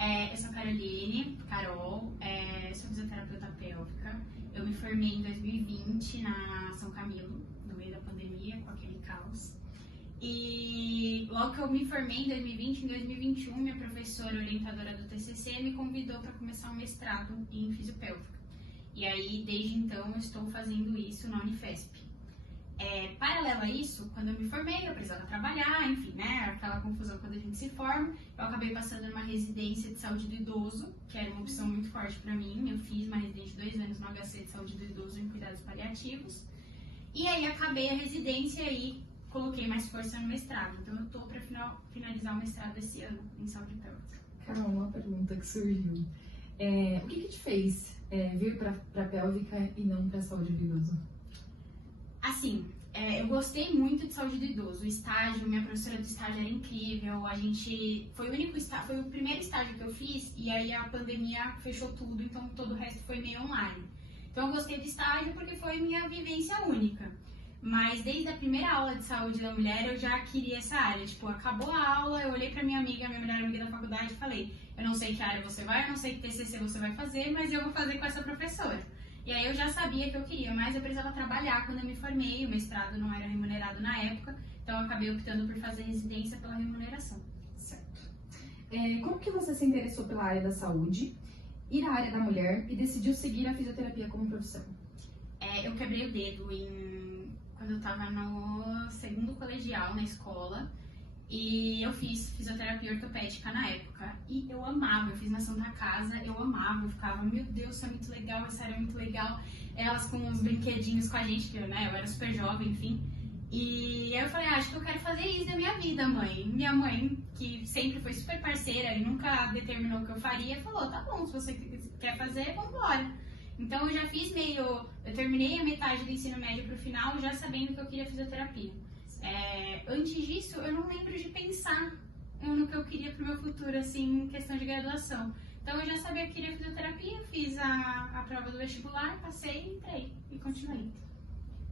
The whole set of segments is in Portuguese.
Eu sou Carol, sou fisioterapeuta pélvica. Eu me formei em 2020 na São Camilo, no meio da pandemia, com aquele caos. E logo que eu me formei em 2020, em 2021, minha professora orientadora do TCC me convidou para começar um mestrado em fisiopélvica. E aí, desde então, eu estou fazendo isso na Unifesp. Paralelo a isso, quando eu me formei, eu precisava trabalhar, enfim, né, aquela confusão quando a gente se forma. Eu acabei passando numa residência de saúde do idoso, que era uma opção muito forte para mim. Eu fiz uma residência de 2 anos no HC de saúde do idoso em cuidados paliativos. E aí acabei a residência e coloquei mais força no mestrado. Então eu tô para finalizar o mestrado esse ano em saúde pélvica. Carol, uma pergunta que surgiu. O que te fez vir para pélvica e não para saúde do idoso? Assim, eu gostei muito de saúde do idoso. O estágio, minha professora do estágio era incrível. Foi o primeiro estágio que eu fiz e aí a pandemia fechou tudo, então todo o resto foi meio online. Então eu gostei do estágio porque foi minha vivência única. Mas desde a primeira aula de saúde da mulher eu já queria essa área. Tipo, acabou a aula, eu olhei pra minha melhor amiga da faculdade e falei: eu não sei que área você vai, eu não sei que TCC você vai fazer, mas eu vou fazer com essa professora. E aí eu já sabia que eu queria, mas eu precisava trabalhar quando eu me formei, o mestrado não era remunerado na época, então eu acabei optando por fazer residência pela remuneração. Certo. Como que você se interessou pela área da saúde, ir à área da mulher e decidiu seguir a fisioterapia como profissão? Eu quebrei o dedo quando eu estava no segundo colegial na escola. E eu fiz fisioterapia ortopédica na época. E eu amava, eu fiz na Santa Casa, eu amava, eu ficava, meu Deus, isso é muito legal, essa área é muito legal. Elas com uns brinquedinhos com a gente, que eu era super jovem, enfim. E aí eu falei, acho que eu quero fazer isso na minha vida, mãe. Minha mãe, que sempre foi super parceira e nunca determinou o que eu faria, falou, tá bom, se você quer fazer, vambora. Então eu já eu terminei a metade do ensino médio pro final, já sabendo que eu queria fisioterapia. Antes disso, eu não lembro de pensar no que eu queria pro meu futuro, assim, em questão de graduação. Então, eu já sabia que queria fisioterapia, fiz a prova do vestibular, passei, entrei e continuei.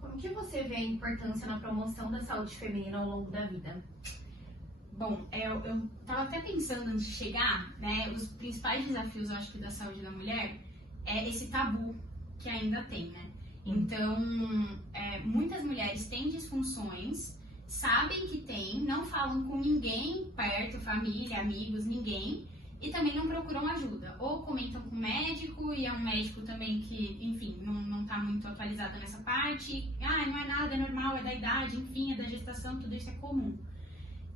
Como que você vê a importância na promoção da saúde feminina ao longo da vida? Bom, eu tava até pensando antes de chegar, né, os principais desafios, eu acho que da saúde da mulher é esse tabu que ainda tem, né? Então, muitas mulheres têm disfunções, sabem que tem, não falam com ninguém perto, família, amigos, ninguém, e também não procuram ajuda. Ou comentam com o médico, e é um médico também que, enfim, não tá muito atualizado nessa parte. Não é nada, é normal, é da idade, enfim, é da gestação, tudo isso é comum.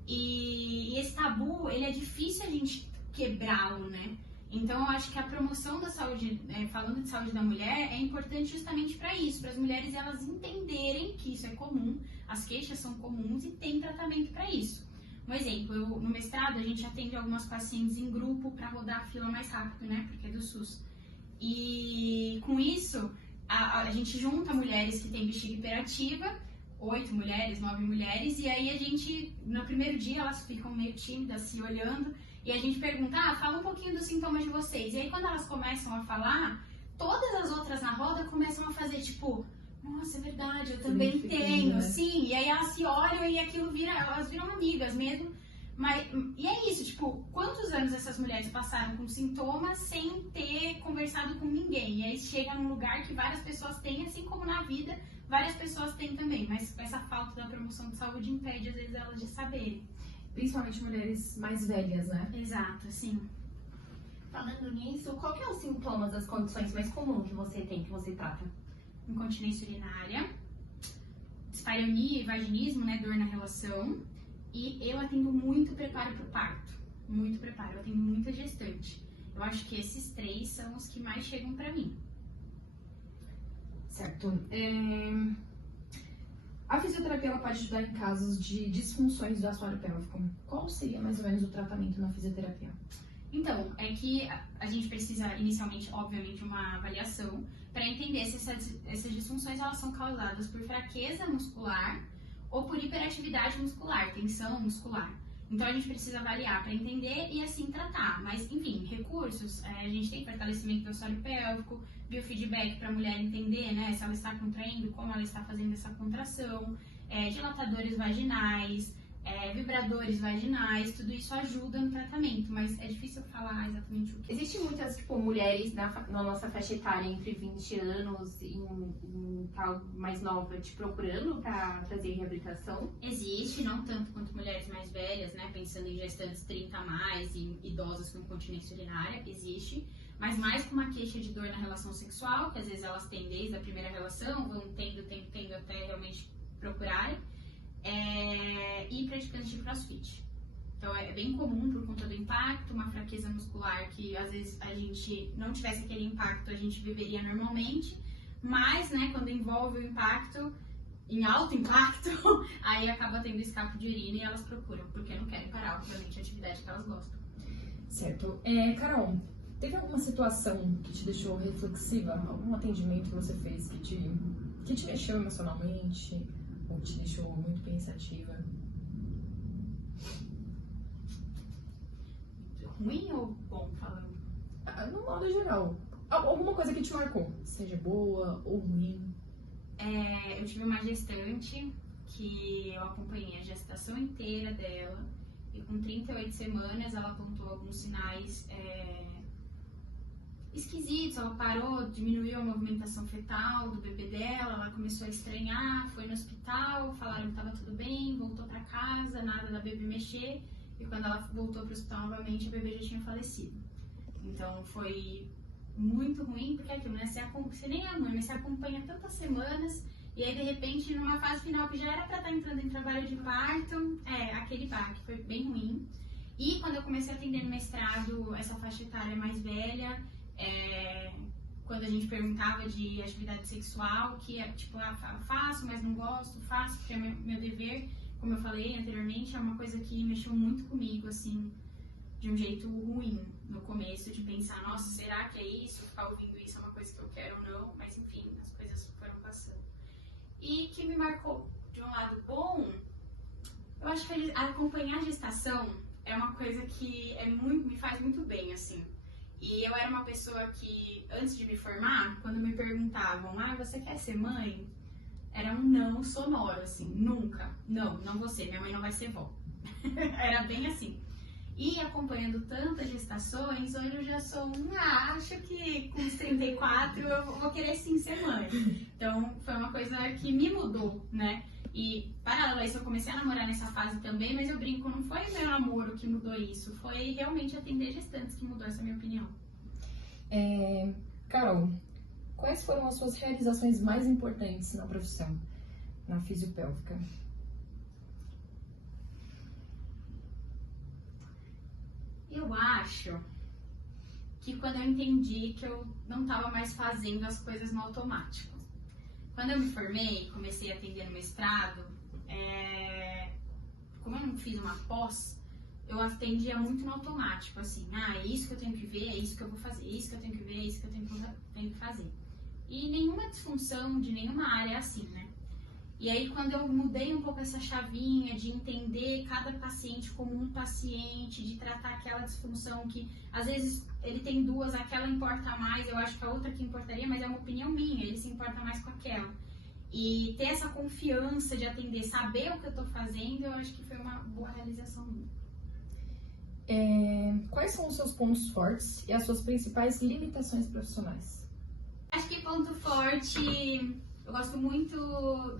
E esse tabu, ele é difícil a gente quebrá-lo, né? Então, eu acho que a promoção da saúde, falando de saúde da mulher, é importante justamente para isso, para as mulheres elas entenderem que isso é comum, as queixas são comuns e tem tratamento para isso. Um exemplo, no mestrado a gente atende algumas pacientes em grupo para rodar a fila mais rápido, né, porque é do SUS. E com isso, a gente junta mulheres que têm bexiga hiperativa, 8 mulheres, 9 mulheres, e aí a gente, no primeiro dia, elas ficam meio tímidas, se olhando, e a gente pergunta, fala um pouquinho dos sintomas de vocês. E aí quando elas começam a falar, todas as outras na roda começam a fazer tipo, nossa, é verdade, eu também tenho, né? Sim. E aí elas se olham e aquilo elas viram amigas mesmo. E é isso, tipo, quantos anos essas mulheres passaram com sintomas sem ter conversado com ninguém? E aí chega num lugar que várias pessoas têm, assim como na vida, várias pessoas têm também. Mas essa falta da promoção de saúde impede, às vezes, elas de saberem. Principalmente mulheres mais velhas, né? Exato, sim. Falando nisso, qual que é os sintomas das condições mais comuns que você tem, que você trata? Incontinência urinária, dispareunia e vaginismo, né, dor na relação. E eu atendo muito preparo para o parto, muito preparo, eu atendo muita gestante. Eu acho que esses 3 são os que mais chegam para mim. Certo. A fisioterapia ela pode ajudar em casos de disfunções do assoalho pélvico. Qual seria mais ou menos o tratamento na fisioterapia? Então, é que a gente precisa inicialmente, obviamente, uma avaliação para entender se essas disfunções elas são causadas por fraqueza muscular ou por hiperatividade muscular, tensão muscular. Então a gente precisa avaliar para entender e assim tratar. Mas, enfim, recursos, a gente tem fortalecimento do assoalho pélvico, biofeedback para a mulher entender, né, se ela está contraindo, como ela está fazendo essa contração, dilatadores vaginais, vibradores vaginais, tudo isso ajuda no tratamento, mas é difícil falar exatamente o que. Existem muitas, tipo, mulheres na nossa faixa etária entre 20 anos e tal, mais nova, te procurando pra trazer reabilitação? Existe, não tanto quanto mulheres mais velhas, né, pensando em gestantes 30 a mais e idosas com incontinência urinária, existe, mas mais com uma queixa de dor na relação sexual, que às vezes elas têm desde a primeira relação, vão tendo até realmente procurarem. E praticantes de crossfit. Então é bem comum por conta do impacto, uma fraqueza muscular que às vezes a gente não tivesse aquele impacto, a gente viveria normalmente, mas né, quando envolve o impacto, em alto impacto, aí acaba tendo escape de urina e elas procuram, porque não querem parar, obviamente, a atividade que elas gostam. Certo. Carol, teve alguma situação que te deixou reflexiva? Algum atendimento que você fez que te mexeu emocionalmente? Ou te deixou muito pensativa? Ruim ou bom falando? No modo geral. Alguma coisa que te marcou, seja boa ou ruim. Eu tive uma gestante que eu acompanhei a gestação inteira dela e com 38 semanas ela apontou alguns sinais esquisitos, ela parou, diminuiu a movimentação fetal do bebê dela, ela começou a estranhar, foi no hospital, falaram que estava tudo bem, voltou para casa, nada da bebê mexer, e quando ela voltou para o hospital novamente, a bebê já tinha falecido. Então foi muito ruim, porque aquilo, né, você nem é mãe, mas você acompanha tantas semanas, e aí de repente, numa fase final que já era para estar entrando em trabalho de parto, aquele baque foi bem ruim. E quando eu comecei a atender no mestrado, essa faixa etária mais velha, quando a gente perguntava de atividade sexual, que tipo, faço, mas não gosto, faço porque é meu dever, como eu falei anteriormente, é uma coisa que mexeu muito comigo, assim, de um jeito ruim no começo, de pensar, nossa, será que é isso? Ficar ouvindo isso é uma coisa que eu quero ou não, mas enfim, as coisas foram passando. E que me marcou de um lado bom, eu acho que acompanhar a gestação é uma coisa que me faz muito bem, assim. E eu era uma pessoa que, antes de me formar, quando me perguntavam, você quer ser mãe? Era um não sonoro, assim, nunca. Não vou ser, minha mãe não vai ser vó. Era bem assim. E acompanhando tantas gestações, hoje eu já sou acho que com os 34 eu vou querer sim ser mãe. Então foi uma coisa que me mudou, né? E paralelo a isso eu comecei a namorar nessa fase também, mas eu brinco, não foi o meu namoro que mudou isso, foi realmente atender gestantes que mudou essa minha opinião. Carol, quais foram as suas realizações mais importantes na profissão, na fisiopélvica? Eu acho que quando eu entendi que eu não estava mais fazendo as coisas no automático. Quando eu me formei, comecei a atender no mestrado, como eu não fiz uma pós, eu atendia muito no automático, assim, é isso que eu tenho que ver, é isso que eu vou fazer, é isso que eu tenho que ver, é isso que eu tenho que fazer. E nenhuma disfunção de nenhuma área é assim, né? E aí, quando eu mudei um pouco essa chavinha de entender cada paciente como um paciente, de tratar aquela disfunção que, às vezes, ele tem duas, aquela importa mais, eu acho que a outra que importaria, mas é uma opinião minha, ele se importa mais com aquela. E ter essa confiança de atender, saber o que eu tô fazendo, eu acho que foi uma boa realização minha. Quais são os seus pontos fortes e as suas principais limitações profissionais? Acho que ponto forte... Eu gosto muito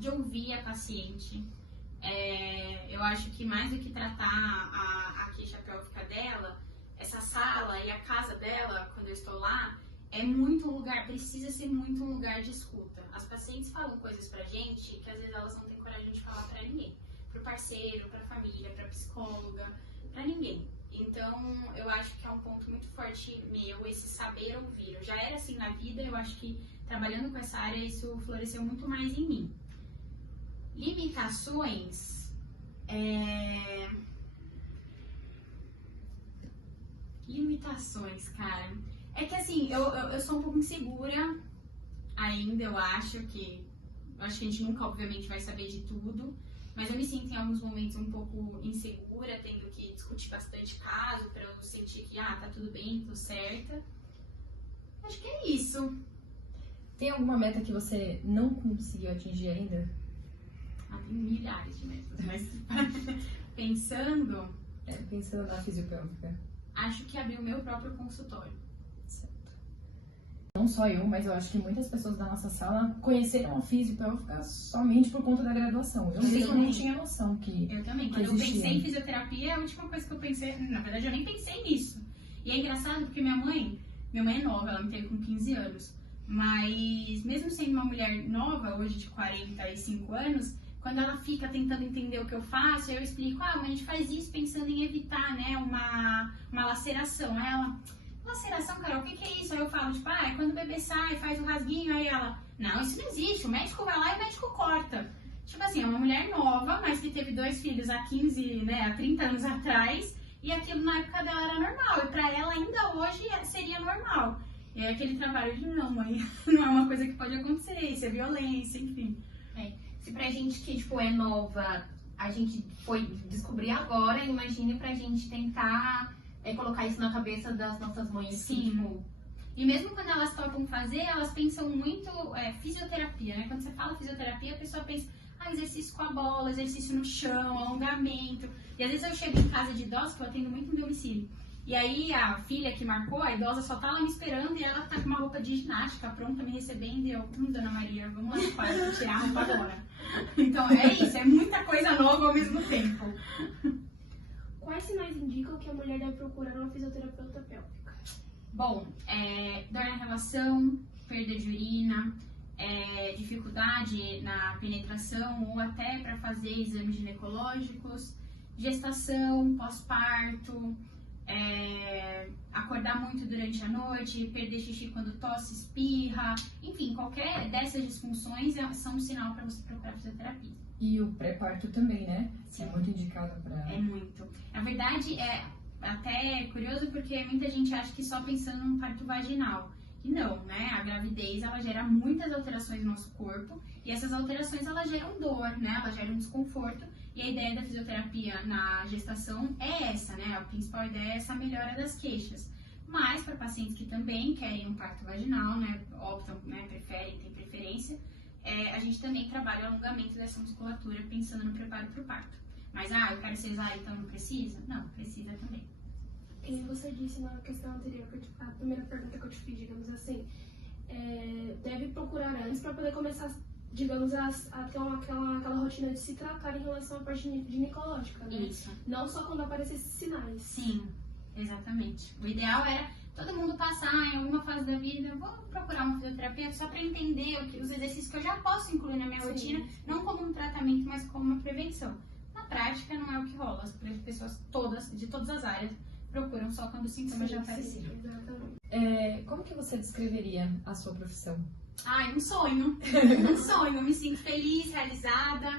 de ouvir a paciente. Eu acho que mais do que tratar a queixa pélvica dela, essa sala e a casa dela, quando eu estou lá, é muito um lugar, precisa ser muito um lugar de escuta. As pacientes falam coisas pra gente que às vezes elas não têm coragem de falar pra ninguém. Pro parceiro, pra família, pra psicóloga, pra ninguém. Então, eu acho que é um ponto muito forte meu, esse saber ouvir. Eu já era assim na vida, eu acho que trabalhando com essa área, isso floresceu muito mais em mim. Limitações, cara. É que assim, eu sou um pouco insegura ainda, eu acho que a gente nunca, obviamente, vai saber de tudo. Mas eu me sinto em alguns momentos um pouco insegura, tendo que discutir bastante caso, pra eu sentir que, tá tudo bem, tô certa. Acho que é isso. Tem alguma meta que você não conseguiu atingir ainda? Tem milhares de metas, mas Pensando, Pensando na fisiopélvica. acho que abri o meu próprio consultório. Certo. Não só eu, mas eu acho que muitas pessoas da nossa sala conheceram a fisiopélvica somente por conta da graduação. Eu mesma não tinha noção que Eu também. que Quando eu existia. pensei em fisioterapia, a última coisa que eu pensei, na verdade eu nem pensei nisso. E é engraçado porque minha mãe é nova, ela me teve com 15 anos. Mas mesmo sendo uma mulher nova, hoje de 45 anos, quando ela fica tentando entender o que eu faço, eu explico, mãe, a gente faz isso pensando em evitar, né, uma laceração. Aí ela, laceração, Carol, o que é isso? Aí eu falo, tipo, é quando o bebê sai, faz o rasguinho, aí ela, não, isso não existe, o médico vai lá e o médico corta. Tipo assim, é uma mulher nova, mas que teve 2 filhos há 15, né, há 30 anos atrás, e aquilo na época dela era normal, e pra ela ainda hoje seria normal. E é aquele trabalho de, não, mãe, não é uma coisa que pode acontecer, isso é violência, enfim. Se pra gente que, tipo, é nova, a gente foi descobrir agora, imagine pra gente tentar colocar isso na cabeça das nossas mães. Sim. Que, tipo, E mesmo quando elas topam fazer, elas pensam muito fisioterapia, né? Quando você fala fisioterapia, a pessoa pensa, exercício com a bola, exercício no chão, alongamento. E às vezes eu chego em casa de idosos, que eu atendo muito em domicílio. E aí a filha que marcou, a idosa só tá lá me esperando e ela tá com uma roupa de ginástica pronta, me recebendo. E eu, Dona Maria, vamos lá no quarto tirar a roupa agora. Então é isso, é muita coisa nova ao mesmo tempo. Quais sinais indicam que a mulher deve procurar uma fisioterapeuta pélvica? Bom, dor na relação, perda de urina, dificuldade na penetração ou até para fazer exames ginecológicos, gestação, pós-parto, acordar muito durante a noite, perder xixi quando tosse, espirra, enfim, qualquer dessas disfunções são um sinal para você procurar fisioterapia. E o pré-parto também, né? Sim. É muito indicado para... É muito. Na verdade, é até curioso porque muita gente acha que só pensando no parto vaginal. E não, né? A gravidez, ela gera muitas alterações no nosso corpo e essas alterações, elas geram dor, né? Elas geram desconforto e a ideia da fisioterapia na gestação é essa, né? A principal ideia é essa melhora das queixas. Mas para pacientes que também querem um parto vaginal, né? Optam, né? Preferem, têm preferência, a gente também trabalha o alongamento dessa musculatura pensando no preparo para o parto. Mas, eu quero cesárea, então não precisa? Não, precisa também. E você disse na questão anterior, a primeira pergunta que eu te fiz, digamos assim, deve procurar antes para poder começar, digamos, a ter aquela rotina de se tratar em relação à parte ginecológica, né? Isso. Não só quando aparecem esses sinais. Sim, exatamente. O ideal era todo mundo passar em alguma fase da vida, vou procurar uma fisioterapia só para entender os exercícios que eu já posso incluir na minha Sim. rotina, não como um tratamento, mas como uma prevenção. Na prática, não é o que rola. As pessoas todas, de todas as áreas, procuram só quando o sintoma já apareceram. Exatamente. Como que você descreveria a sua profissão? Um sonho. Um sonho. Eu me sinto feliz, realizada.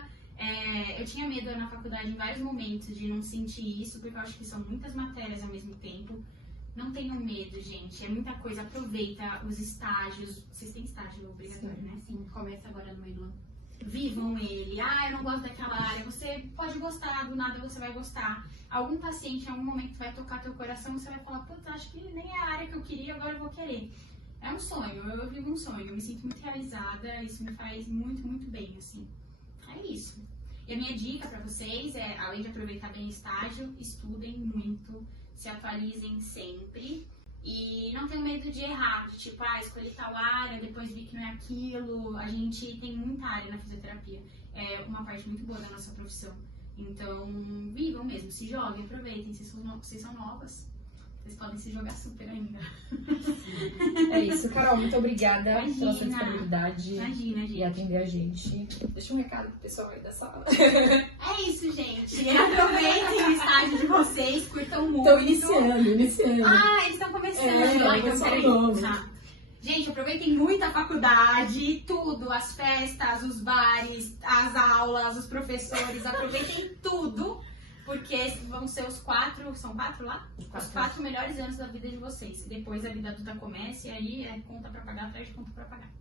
Eu tinha medo na faculdade em vários momentos de não sentir isso, porque eu acho que são muitas matérias ao mesmo tempo. Não tenham medo, gente. É muita coisa. Aproveita os estágios. Vocês têm estágio obrigatório, né? Sim, começa agora no meio do ano. Vivam ele. Eu não gosto daquela área. Você pode gostar, do nada você vai gostar. Algum paciente em algum momento vai tocar teu coração e você vai falar, putz, acho que nem é a área que eu queria, agora eu vou querer. É um sonho, eu vivo um sonho, eu me sinto muito realizada, isso me faz muito, muito bem, assim. É isso. E a minha dica pra vocês é, além de aproveitar bem o estágio, estudem muito, se atualizem sempre. E não tenho medo de errar, de tipo, escolhi tal área, depois vi que não é aquilo. A gente tem muita área na fisioterapia. É uma parte muito boa da nossa profissão. Então, vivam mesmo, se joguem, aproveitem. Vocês são novas, vocês podem se jogar super ainda. É isso, Carol, muito obrigada pela sua Imagina. disponibilidade Imagina, e gente. atender a gente. Deixa um recado pro pessoal aí da sala. É isso, gente. Aproveitem o estágio de vocês, curtam muito. Estão iniciando. Eles estão começando. Então peraí. novo. Tá. Gente, aproveitem muito a faculdade, tudo, as festas, os bares, as aulas, os professores, aproveitem tudo, porque vão ser os 4, são 4 lá? Os 4 melhores anos da vida de vocês. Depois a vida adulta começa e aí é conta pra pagar atrás de conta pra pagar.